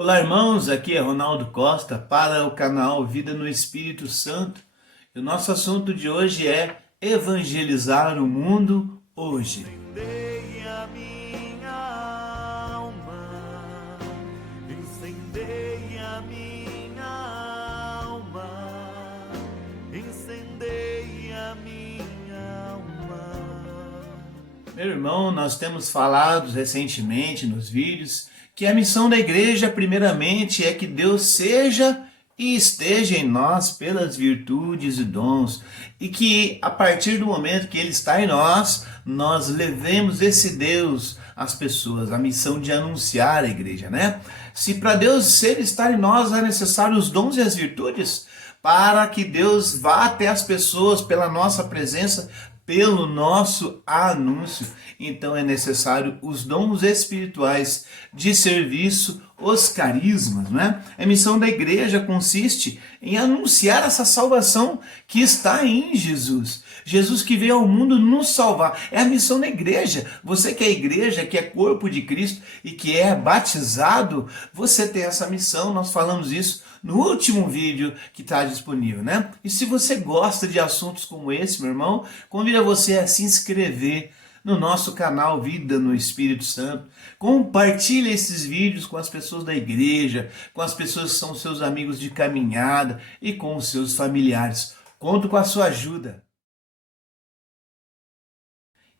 Olá, irmãos, aqui é Ronaldo Costa para o canal Vida no Espírito Santo. E o nosso assunto de hoje é evangelizar o mundo hoje. Incendei a minha alma, incendei a minha alma, incendei a minha alma. Meu irmão, nós temos falado recentemente nos vídeos que a missão da igreja, primeiramente, é que Deus seja e esteja em nós pelas virtudes e dons, e que a partir do momento que Ele está em nós, nós levemos esse Deus às pessoas, a missão de anunciar a igreja, né? Se para Deus ser e estar em nós é necessário os dons e as virtudes, para que Deus vá até as pessoas pela nossa presença, pelo nosso anúncio. Então é necessário os dons espirituais de serviço, os carismas, né? A missão da igreja consiste em anunciar essa salvação que está em Jesus. Jesus que veio ao mundo nos salvar. É a missão da igreja. Você que é igreja, que é corpo de Cristo e que é batizado, você tem essa missão. Nós falamos isso no último vídeo que está disponível, né? E se você gosta de assuntos como esse, meu irmão, convido você a se inscrever no nosso canal Vida no Espírito Santo. Compartilhe esses vídeos com as pessoas da igreja, com as pessoas que são seus amigos de caminhada e com os seus familiares. Conto com a sua ajuda.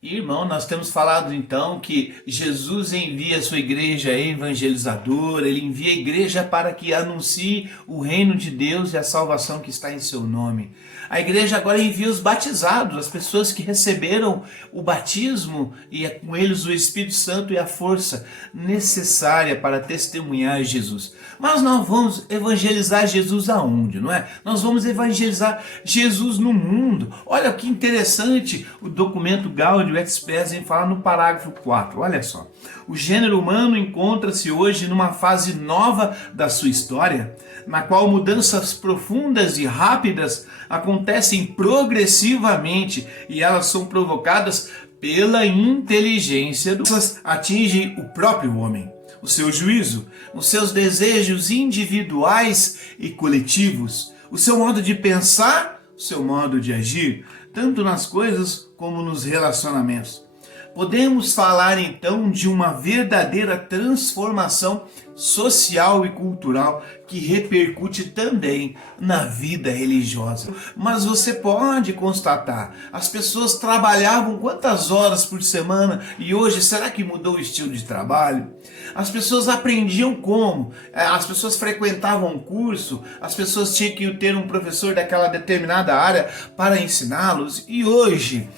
Irmão, nós temos falado então que Jesus envia a sua igreja evangelizadora, ele envia a igreja para que anuncie o reino de Deus e a salvação que está em seu nome. A igreja agora envia os batizados, as pessoas que receberam o batismo e com eles o Espírito Santo e a força necessária para testemunhar Jesus. Mas nós vamos evangelizar Jesus aonde, não é? Nós vamos evangelizar Jesus no mundo. Olha que interessante o documento Gaudium et Spes fala no parágrafo 4. Olha só. O gênero humano encontra-se hoje numa fase nova da sua história, na qual mudanças profundas e rápidas acontecem progressivamente e elas são provocadas pela inteligência. Elas atingem o próprio homem, o seu juízo, os seus desejos individuais e coletivos, o seu modo de pensar, o seu modo de agir, tanto nas coisas como nos relacionamentos. Podemos falar então de uma verdadeira transformação social e cultural que repercute também na vida religiosa. Mas você pode constatar, as pessoas trabalhavam quantas horas por semana e hoje será que mudou o estilo de trabalho? As pessoas aprendiam como? As pessoas frequentavam um curso, as pessoas tinham que ter um professor daquela determinada área para ensiná-los. E hoje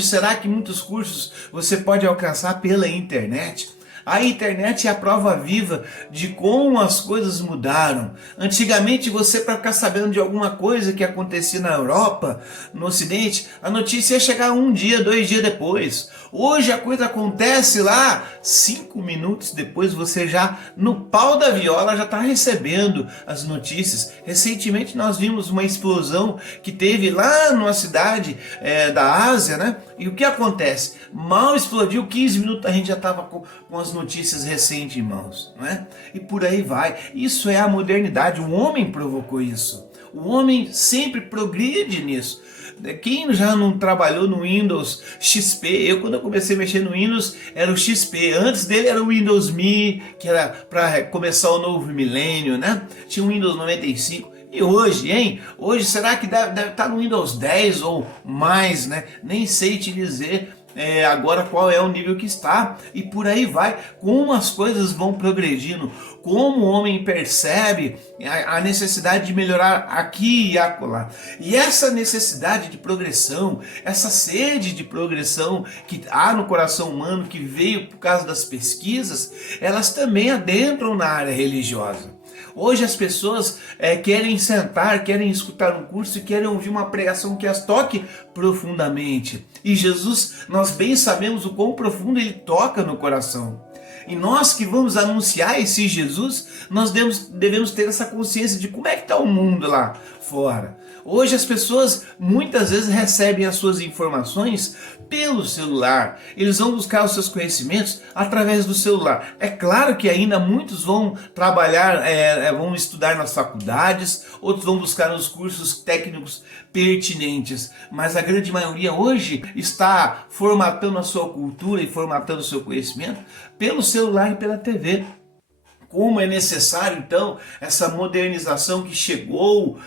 será que muitos cursos você pode alcançar pela internet? A internet é a prova viva de como as coisas mudaram. Antigamente você, para ficar sabendo de alguma coisa que acontecia na Europa, no Ocidente, a notícia ia chegar 1 dia, 2 dias depois. Hoje a coisa acontece lá, 5 minutos depois você já, no pau da viola, já está recebendo as notícias. Recentemente nós vimos uma explosão que teve lá numa cidade da Ásia, né? E o que acontece? Mal explodiu, 15 minutos a gente já estava com as notícias recentes em mãos, não é? E por aí vai. Isso é a modernidade, o homem provocou isso. O homem sempre progride nisso. Quem já não trabalhou no Windows XP? Quando eu comecei a mexer no Windows, era o XP. Antes dele era o Windows Me, que era para começar o novo milênio, né? Tinha o Windows 95. E hoje, hein? Hoje será que deve estar no Windows 10 ou mais, né? Nem sei te dizer agora qual é o nível que está. E por aí vai. Como as coisas vão progredindo. Como o homem percebe a necessidade de melhorar aqui e acolá. E essa necessidade de progressão, essa sede de progressão que há no coração humano, que veio por causa das pesquisas, elas também adentram na área religiosa. Hoje as pessoas querem sentar, querem escutar um curso e querem ouvir uma pregação que as toque profundamente. E Jesus, nós bem sabemos o quão profundo ele toca no coração. E nós que vamos anunciar esse Jesus, nós devemos ter essa consciência de como é que está o mundo lá fora. Hoje as pessoas muitas vezes recebem as suas informações pelo celular. Eles vão buscar os seus conhecimentos através do celular. É claro que ainda muitos vão trabalhar, vão estudar nas faculdades, outros vão buscar nos cursos técnicos pertinentes. Mas a grande maioria hoje está formatando a sua cultura e formatando o seu conhecimento pelo celular e pela TV. Como é necessário então essa modernização que chegou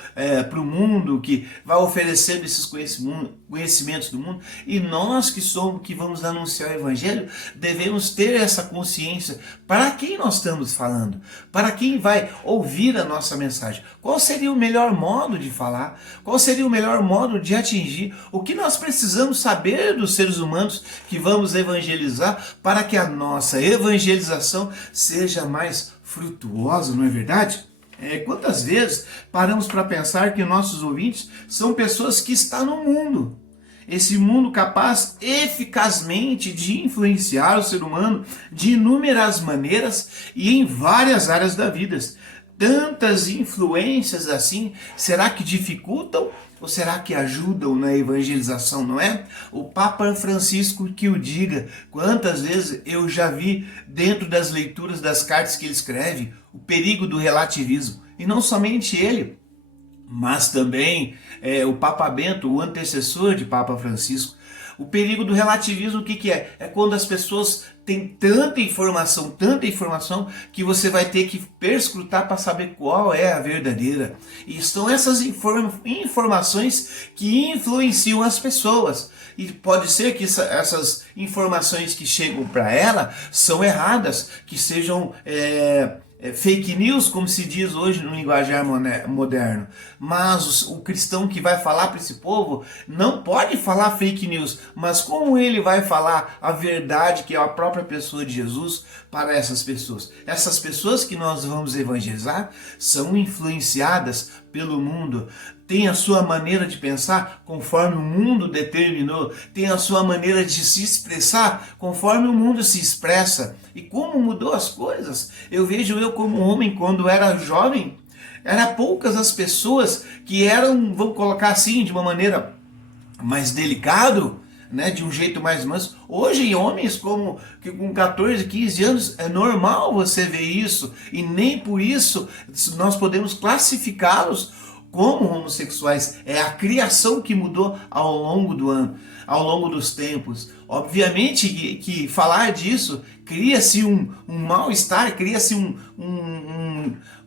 para o mundo, que vai oferecendo esses conhecimentos do mundo, e nós que vamos anunciar o Evangelho, devemos ter essa consciência para quem nós estamos falando, para quem vai ouvir a nossa mensagem. Qual seria o melhor modo de falar? Qual seria o melhor modo de atingir? O que nós precisamos saber dos seres humanos que vamos evangelizar para que a nossa evangelização seja mais frutuosa, não é verdade? Quantas vezes paramos para pensar que nossos ouvintes são pessoas que estão no mundo, esse mundo capaz eficazmente de influenciar o ser humano de inúmeras maneiras e em várias áreas da vida. Tantas influências assim, será que dificultam ou será que ajudam na evangelização, não é? O Papa Francisco que o diga. Quantas vezes eu já vi dentro das leituras das cartas que ele escreve o perigo do relativismo. E não somente ele, mas também o Papa Bento, o antecessor de Papa Francisco. O perigo do relativismo, o que é? É quando as pessoas têm tanta informação, que você vai ter que perscrutar para saber qual é a verdadeira. E são essas informações que influenciam as pessoas. E pode ser que essas informações que chegam para ela são erradas, que sejam fake news, como se diz hoje no linguajar moderno. Mas o cristão que vai falar para esse povo não pode falar fake news, mas como ele vai falar a verdade, que é a própria pessoa de Jesus, para essas pessoas? Essas pessoas que nós vamos evangelizar são influenciadas pelo mundo, tem a sua maneira de pensar conforme o mundo determinou, tem a sua maneira de se expressar conforme o mundo se expressa. E como mudou as coisas? Eu vejo como homem, quando era jovem, eram poucas as pessoas que eram, vamos colocar assim, de uma maneira mais delicado, né, de um jeito mais manso. Hoje, homens que com 14, 15 anos, é normal você ver isso, e nem por isso nós podemos classificá-los como homossexuais. É a criação que mudou ao longo do ano, ao longo dos tempos. Obviamente que falar disso cria-se um mal-estar, cria-se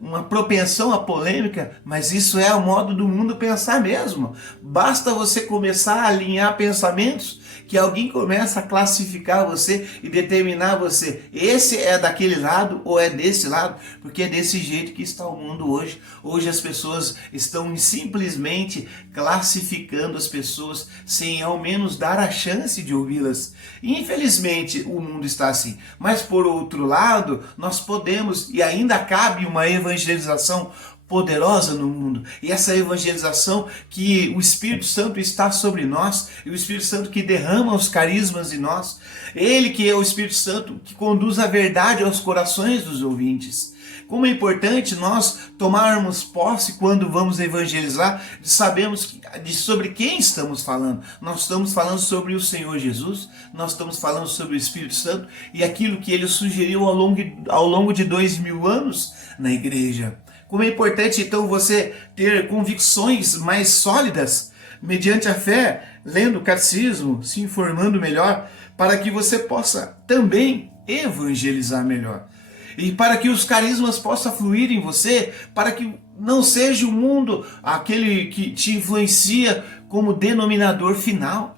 uma propensão à polêmica, mas isso é o modo do mundo pensar mesmo. Basta você começar a alinhar pensamentos que alguém começa a classificar você e determinar você. Esse é daquele lado ou é desse lado, porque é desse jeito que está o mundo hoje. Hoje as pessoas estão simplesmente classificando as pessoas sem ao menos dar a chance de ouvi-las. Infelizmente o mundo está assim. Mas por outro lado, nós podemos, e ainda cabe uma evangelização poderosa no mundo, e essa evangelização que o Espírito Santo está sobre nós, e o Espírito Santo que derrama os carismas em nós, ele que é o Espírito Santo que conduz a verdade aos corações dos ouvintes. Como é importante nós tomarmos posse quando vamos evangelizar, de sabermos sobre quem estamos falando. Nós estamos falando sobre o Senhor Jesus, nós estamos falando sobre o Espírito Santo e aquilo que ele sugeriu ao longo de 2000 anos na igreja. Como é importante então você ter convicções mais sólidas, mediante a fé, lendo o catecismo, se informando melhor, para que você possa também evangelizar melhor. E para que os carismas possam fluir em você, para que não seja o mundo aquele que te influencia como denominador final.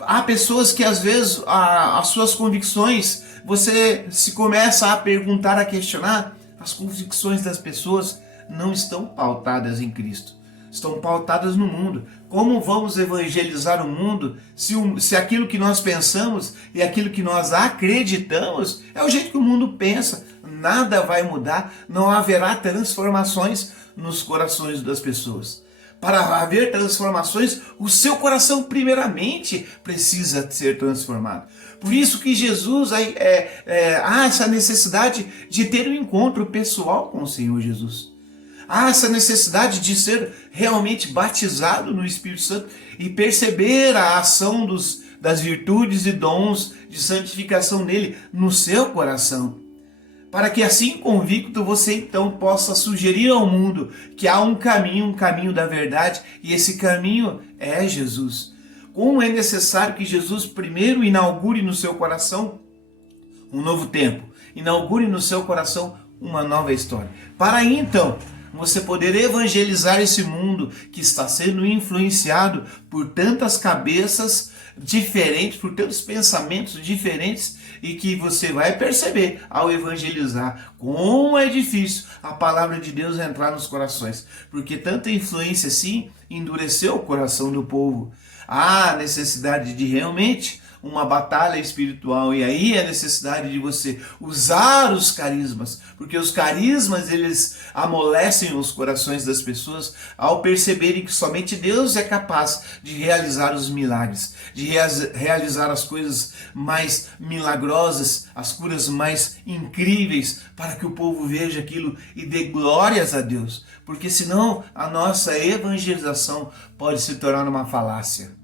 Há pessoas que às vezes as suas convicções, você se começa a perguntar, a questionar, as convicções das pessoas não estão pautadas em Cristo, estão pautadas no mundo. Como vamos evangelizar o mundo se aquilo que nós pensamos e aquilo que nós acreditamos é o jeito que o mundo pensa? Nada vai mudar, não haverá transformações nos corações das pessoas. Para haver transformações, o seu coração primeiramente precisa ser transformado. Por isso que Jesus há essa necessidade de ter um encontro pessoal com o Senhor Jesus. Há essa necessidade de ser realmente batizado no Espírito Santo e perceber a ação das virtudes e dons de santificação nele no seu coração. Para que assim convicto você então possa sugerir ao mundo que há um caminho da verdade, e esse caminho é Jesus. Como é necessário que Jesus primeiro inaugure no seu coração um novo tempo, inaugure no seu coração uma nova história. Para aí então você poder evangelizar esse mundo que está sendo influenciado por tantas cabeças diferentes, por tantos pensamentos diferentes, e que você vai perceber ao evangelizar como é difícil a palavra de Deus entrar nos corações, porque tanta influência assim endureceu o coração do povo. Há necessidade de realmente uma batalha espiritual, e aí a necessidade de você usar os carismas, porque os carismas eles amolecem os corações das pessoas ao perceberem que somente Deus é capaz de realizar os milagres, de realizar as coisas mais milagrosas, as curas mais incríveis, para que o povo veja aquilo e dê glórias a Deus, porque senão a nossa evangelização pode se tornar uma falácia.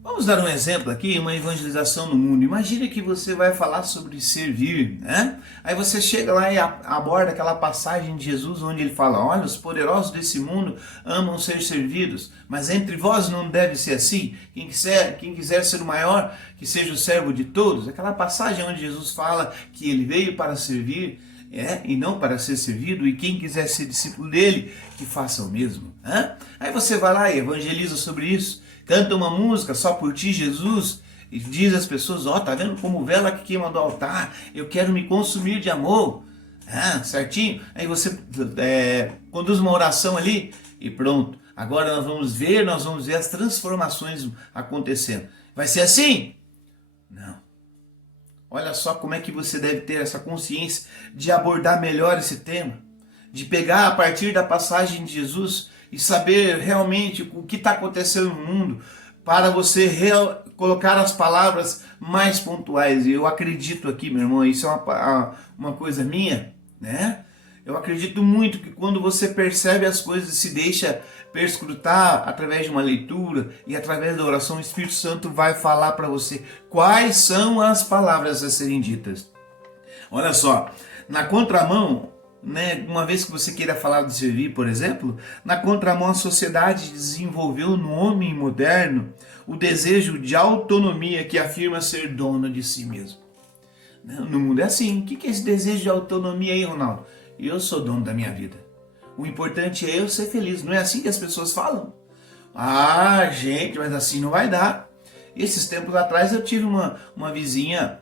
Vamos dar um exemplo aqui, uma evangelização no mundo. Imagine que você vai falar sobre servir, né? Aí você chega lá e aborda aquela passagem de Jesus onde ele fala: olha, os poderosos desse mundo amam ser servidos, mas entre vós não deve ser assim. Quem quiser ser o maior, que seja o servo de todos. Aquela passagem onde Jesus fala que ele veio para servir, e não para ser servido, e quem quiser ser discípulo dele, que faça o mesmo. Aí você vai lá e evangeliza sobre isso, canta uma música só por ti, Jesus, e diz às pessoas: ó, tá vendo como vela que queima do altar, eu quero me consumir de amor, certinho? Aí você conduz uma oração ali e pronto, agora nós vamos ver as transformações acontecendo. Vai ser assim? Não. Olha só como é que você deve ter essa consciência de abordar melhor esse tema, de pegar a partir da passagem de Jesus e saber realmente o que está acontecendo no mundo, para você colocar as palavras mais pontuais. E eu acredito aqui, meu irmão, isso é uma coisa minha, né? Eu acredito muito que quando você percebe as coisas e se deixa perscrutar através de uma leitura e através da oração, o Espírito Santo vai falar para você quais são as palavras a serem ditas. Olha só, na contramão, né, uma vez que você queira falar de servir, por exemplo, na contramão a sociedade desenvolveu no homem moderno o desejo de autonomia que afirma ser dono de si mesmo. No mundo é assim. O que é esse desejo de autonomia aí, Ronaldo? Eu sou dono da minha vida. O importante é eu ser feliz. Não é assim que as pessoas falam? Ah, gente, mas assim não vai dar. Esses tempos atrás eu tive uma vizinha,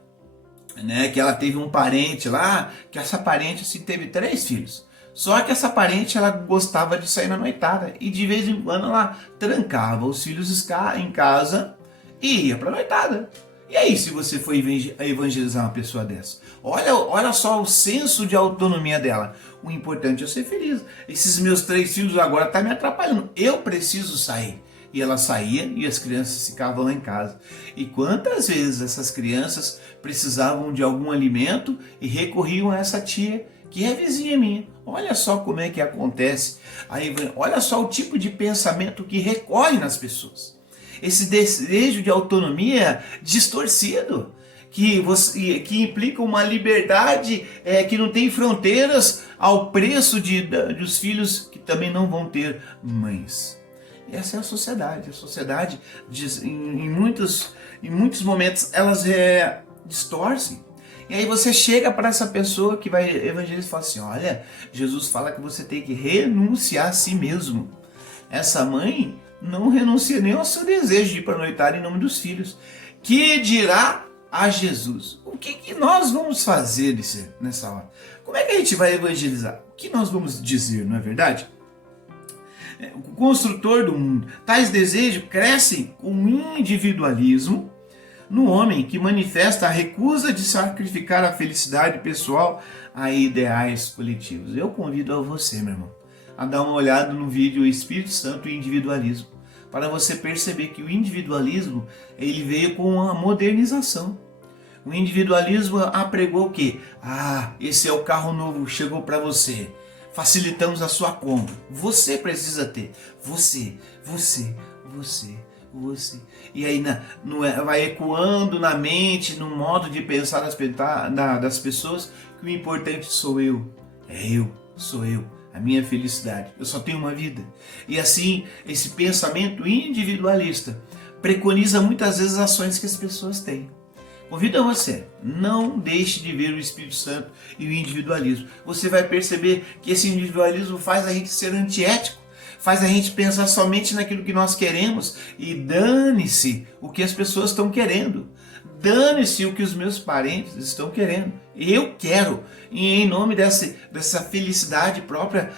né, que ela teve um parente lá, que essa parente assim, teve 3 filhos. Só que essa parente ela gostava de sair na noitada e de vez em quando ela trancava os filhos em casa e ia para a noitada. E aí, se você for evangelizar uma pessoa dessa? Olha só o senso de autonomia dela. O importante é eu ser feliz. Esses meus 3 filhos agora estão me atrapalhando. Eu preciso sair. E ela saía e as crianças ficavam lá em casa. E quantas vezes essas crianças precisavam de algum alimento e recorriam a essa tia, que é vizinha minha. Olha só como é que acontece. Aí, olha só o tipo de pensamento que recorre nas pessoas. Esse desejo de autonomia distorcido, que implica uma liberdade que não tem fronteiras ao preço dos filhos que também não vão ter mães. E essa é a sociedade. A sociedade, em muitos momentos, elas distorcem. E aí você chega para essa pessoa que vai evangelizar e fala assim: olha, Jesus fala que você tem que renunciar a si mesmo. Essa mãe não renuncia nem ao seu desejo de ir para a noitada em nome dos filhos. Que dirá a Jesus? O que nós vamos fazer nessa hora? Como é que a gente vai evangelizar? O que nós vamos dizer, não é verdade? O construtor do mundo. Tais desejos crescem com individualismo no homem, que manifesta a recusa de sacrificar a felicidade pessoal a ideais coletivos. Eu convido a você, meu irmão, a dar uma olhada no vídeo Espírito Santo e Individualismo, para você perceber que o individualismo ele veio com a modernização. O individualismo apregou o quê? Esse é o carro novo, chegou para você. Facilitamos a sua compra. Você precisa ter. Você. E aí vai ecoando na mente, no modo de pensar das pessoas, que o importante sou eu. Sou eu. A minha felicidade. Eu só tenho uma vida. E assim, esse pensamento individualista preconiza muitas vezes as ações que as pessoas têm. Convido a você, não deixe de ver o Espírito Santo e o individualismo. Você vai perceber que esse individualismo faz a gente ser antiético, faz a gente pensar somente naquilo que nós queremos e dane-se o que as pessoas estão querendo. Dane-se o que os meus parentes estão querendo. Eu quero. E em nome dessa felicidade própria,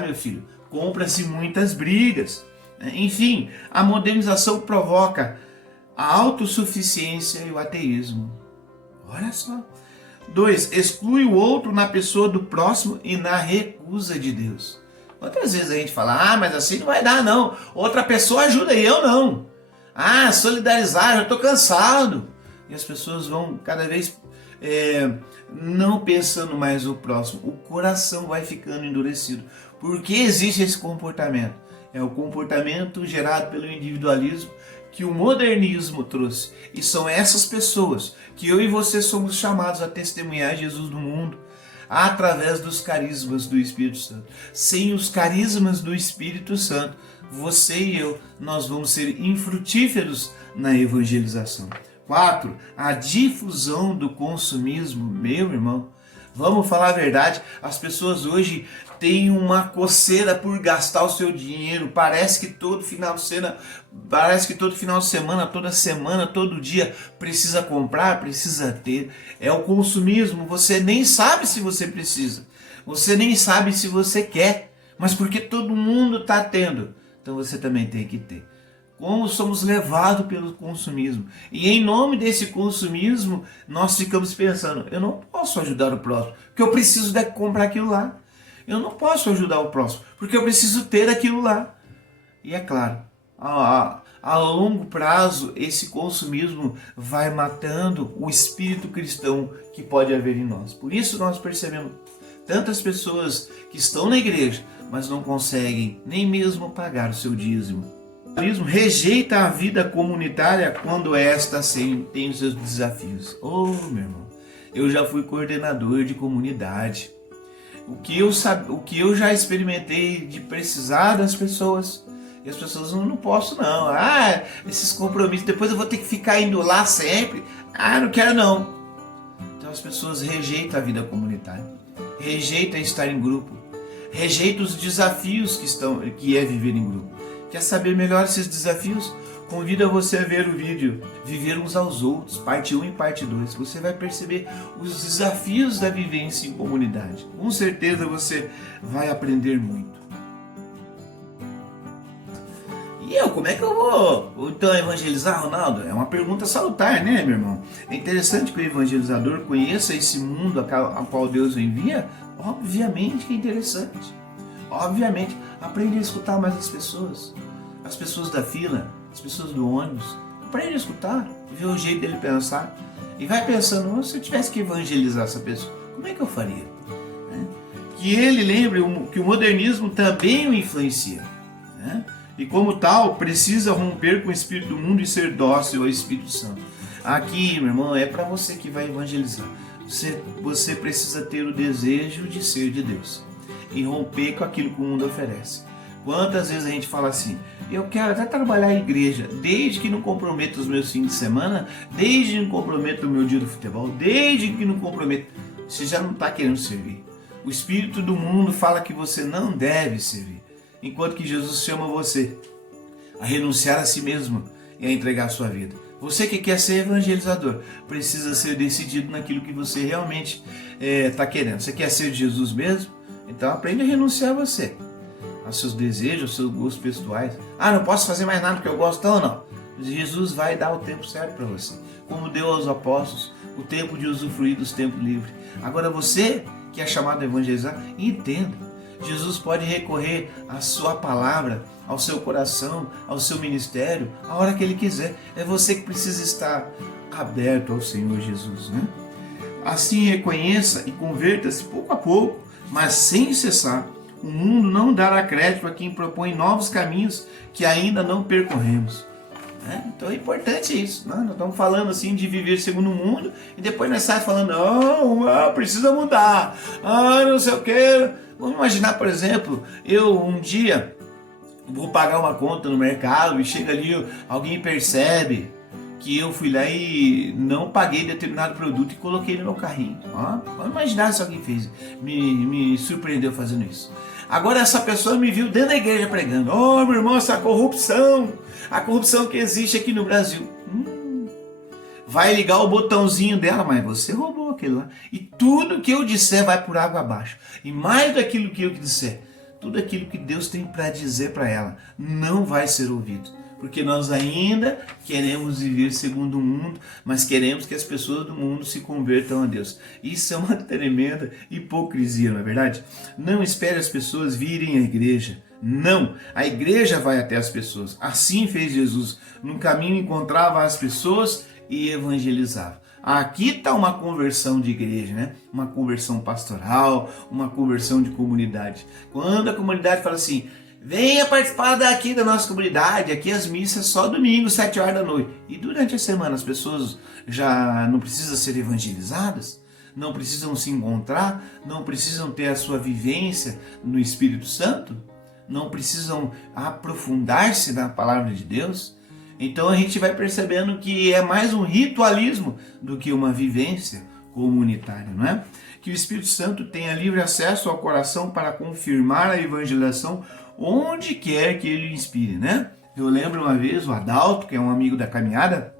meu filho, compra-se muitas brigas. Enfim, a modernização provoca a autossuficiência e o ateísmo. Olha só. 2. Exclui o outro na pessoa do próximo e na recusa de Deus. Outras vezes a gente fala, mas assim não vai dar não. Outra pessoa ajuda e eu não. Solidarizar, eu estou cansado. E as pessoas vão cada vez não pensando mais no próximo. O coração vai ficando endurecido. Por que existe esse comportamento? É o comportamento gerado pelo individualismo que o modernismo trouxe. E são essas pessoas que eu e você somos chamados a testemunhar Jesus no mundo através dos carismas do Espírito Santo. Sem os carismas do Espírito Santo, você e eu, nós vamos ser infrutíferos na evangelização. 4. A difusão do consumismo. Meu irmão, vamos falar a verdade, as pessoas hoje têm uma coceira por gastar o seu dinheiro. Parece que todo final de semana, toda semana, todo dia precisa comprar, precisa ter. É o consumismo. Você nem sabe se você precisa. Você nem sabe se você quer. Mas porque todo mundo está tendo, então você também tem que ter. Como somos levados pelo consumismo. E em nome desse consumismo, nós ficamos pensando, eu não posso ajudar o próximo, porque eu preciso comprar aquilo lá. Eu não posso ajudar o próximo, porque eu preciso ter aquilo lá. E é claro, a longo prazo, esse consumismo vai matando o espírito cristão que pode haver em nós. Por isso nós percebemos tantas pessoas que estão na igreja, mas não conseguem nem mesmo pagar o seu dízimo. O cristianismo rejeita a vida comunitária quando esta tem os seus desafios. Meu irmão, eu já fui coordenador de comunidade. O que eu já experimentei de precisar das pessoas, e as pessoas não posso não. Esses compromissos, depois eu vou ter que ficar indo lá sempre. Não quero não. Então as pessoas rejeitam a vida comunitária, rejeitam estar em grupo, rejeitam os desafios que é viver em grupo. Quer saber melhor esses desafios? Convido você a ver o vídeo Viver uns aos outros, parte 1 e parte 2. Você vai perceber os desafios da vivência em comunidade. Com certeza você vai aprender muito. E como é que eu vou então evangelizar, Ronaldo? É uma pergunta salutar, né, meu irmão? É interessante que o evangelizador conheça esse mundo a qual Deus o envia. Obviamente que é interessante. Obviamente, aprende a escutar mais as pessoas da fila, as pessoas do ônibus. Aprende a escutar, ver o jeito dele pensar. E vai pensando, se eu tivesse que evangelizar essa pessoa, como é que eu faria? Que ele lembre que o modernismo também o influencia. E como tal, precisa romper com o espírito do mundo e ser dócil ao Espírito Santo. Aqui, meu irmão, é para você que vai evangelizar. Você precisa ter o desejo de ser de Deus e romper com aquilo que o mundo oferece. Quantas vezes a gente fala assim, eu quero até trabalhar em igreja, desde que não comprometa os meus fins de semana, desde que não comprometa o meu dia do futebol, desde que não comprometa. Você já não está querendo servir. O espírito do mundo fala que você não deve servir, enquanto que Jesus chama você a renunciar a si mesmo e a entregar a sua vida. Você que quer ser evangelizador, precisa ser decidido naquilo que você realmente está querendo. Você quer ser de Jesus mesmo? Então aprende a renunciar a você, aos seus desejos, aos seus gostos pessoais. Não posso fazer mais nada que eu gosto, não. Jesus vai dar o tempo certo para você, como deu aos apóstolos o tempo de usufruir dos tempos livres. Agora você que é chamado a evangelizar, entenda, Jesus pode recorrer à sua palavra, ao seu coração, ao seu ministério, a hora que Ele quiser. É você que precisa estar aberto ao Senhor Jesus, né? Assim reconheça e converta-se pouco a pouco, mas sem cessar. O mundo não dará crédito a quem propõe novos caminhos que ainda não percorremos. Então é importante isso. Nós estamos falando assim de viver segundo o mundo e depois nós saímos falando, não, precisa mudar, não sei o que. Vamos imaginar, por exemplo, eu um dia vou pagar uma conta no mercado e chega ali, alguém percebe que eu fui lá e não paguei determinado produto e coloquei no meu carrinho. Vamos imaginar se alguém me surpreendeu fazendo isso. Agora essa pessoa me viu dentro da igreja pregando, meu irmão, essa corrupção, a corrupção que existe aqui no Brasil. Vai ligar o botãozinho dela, mas você roubou aquele lá. E tudo que eu disser vai por água abaixo. E mais daquilo que eu disser, tudo aquilo que Deus tem para dizer para ela não vai ser ouvido. Porque nós ainda queremos viver segundo o mundo, mas queremos que as pessoas do mundo se convertam a Deus. Isso é uma tremenda hipocrisia, não é verdade? Não espere as pessoas virem à igreja. Não, a igreja vai até as pessoas. Assim fez Jesus. No caminho encontrava as pessoas e evangelizava. Aqui está uma conversão de igreja, né? Uma conversão pastoral, uma conversão de comunidade. Quando a comunidade fala assim, venha participar daqui da nossa comunidade, aqui as missas só domingo, 7 horas da noite. E durante a semana as pessoas já não precisam ser evangelizadas? Não precisam se encontrar? Não precisam ter a sua vivência no Espírito Santo? Não precisam aprofundar-se na palavra de Deus? Então a gente vai percebendo que é mais um ritualismo do que uma vivência comunitária, não é? Que o Espírito Santo tenha livre acesso ao coração para confirmar a evangelização onde quer que ele inspire, né? Eu lembro uma vez o Adalto, que é um amigo da caminhada,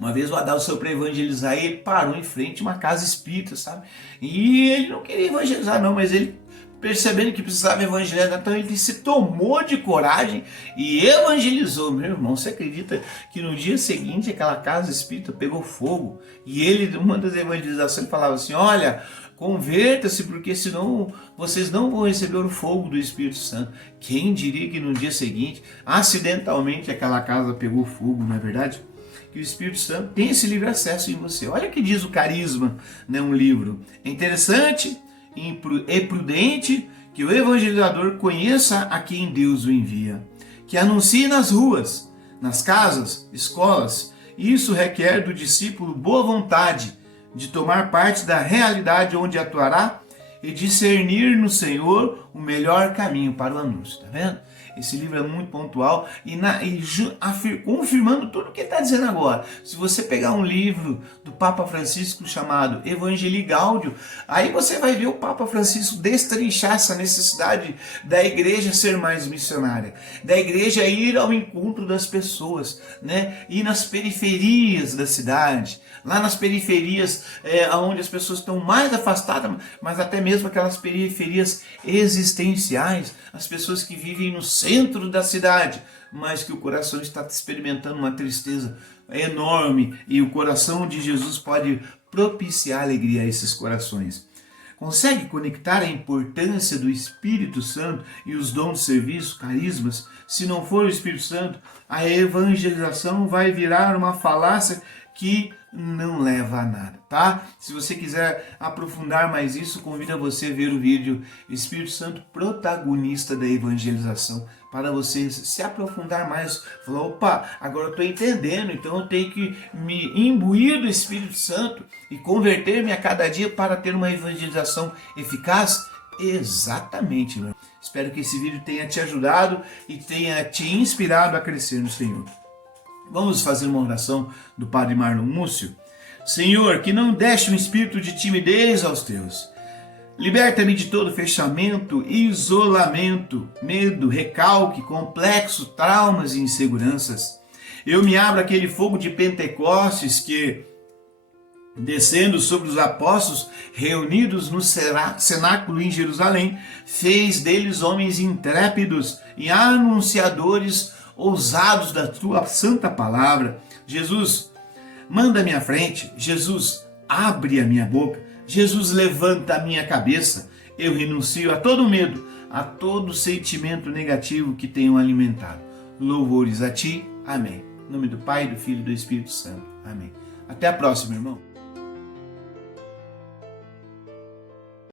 uma vez o Adalto saiu para evangelizar e ele parou em frente a uma casa espírita, sabe? E ele não queria evangelizar não, mas ele percebendo que precisava evangelizar, então ele se tomou de coragem e evangelizou. Meu irmão, você acredita que no dia seguinte aquela casa espírita pegou fogo? E ele, uma das evangelizações, falava assim, olha, converta-se, porque senão vocês não vão receber o fogo do Espírito Santo. Quem diria que no dia seguinte, acidentalmente, aquela casa pegou fogo, não é verdade? Que o Espírito Santo tem esse livre acesso em você. Olha o que diz o Carisma, né, um livro. É interessante e prudente que o evangelizador conheça a quem Deus o envia, que anuncie nas ruas, nas casas, escolas. Isso requer do discípulo boa vontade de tomar parte da realidade onde atuará e discernir no Senhor o melhor caminho para o anúncio. Tá vendo? Esse livro é muito pontual e confirmando tudo o que ele está dizendo agora. Se você pegar um livro do Papa Francisco chamado Evangelii Gaudium, aí você vai ver o Papa Francisco destrinchar essa necessidade da igreja ser mais missionária, da igreja ir ao encontro das pessoas, né? Ir nas periferias da cidade, lá nas periferias onde as pessoas estão mais afastadas, mas até mesmo aquelas periferias existenciais, as pessoas que vivem no centro da cidade, mas que o coração está experimentando uma tristeza enorme e o coração de Jesus pode propiciar alegria a esses corações. Consegue conectar a importância do Espírito Santo e os dons de serviço, carismas? Se não for o Espírito Santo, a evangelização vai virar uma falácia que não leva a nada, tá? Se você quiser aprofundar mais isso, convido a você a ver o vídeo Espírito Santo protagonista da evangelização, para você se aprofundar mais. Falar, opa, agora eu estou entendendo, então eu tenho que me imbuir do Espírito Santo e converter-me a cada dia para ter uma evangelização eficaz? Exatamente, meu. Espero que esse vídeo tenha te ajudado e tenha te inspirado a crescer no Senhor. Vamos fazer uma oração do Padre Marlon Múcio. Senhor, que não deixe um espírito de timidez aos teus. Liberta-me de todo fechamento, isolamento, medo, recalque, complexo, traumas e inseguranças. Eu me abro àquele fogo de Pentecostes que, descendo sobre os apóstolos reunidos no cenáculo em Jerusalém, fez deles homens intrépidos e anunciadores ousados da tua santa palavra. Jesus, manda à minha frente. Jesus, abre a minha boca. Jesus, levanta a minha cabeça. Eu renuncio a todo medo, a todo sentimento negativo que tenham alimentado. Louvores a Ti. Amém. Em nome do Pai, do Filho e do Espírito Santo. Amém. Até a próxima, irmão.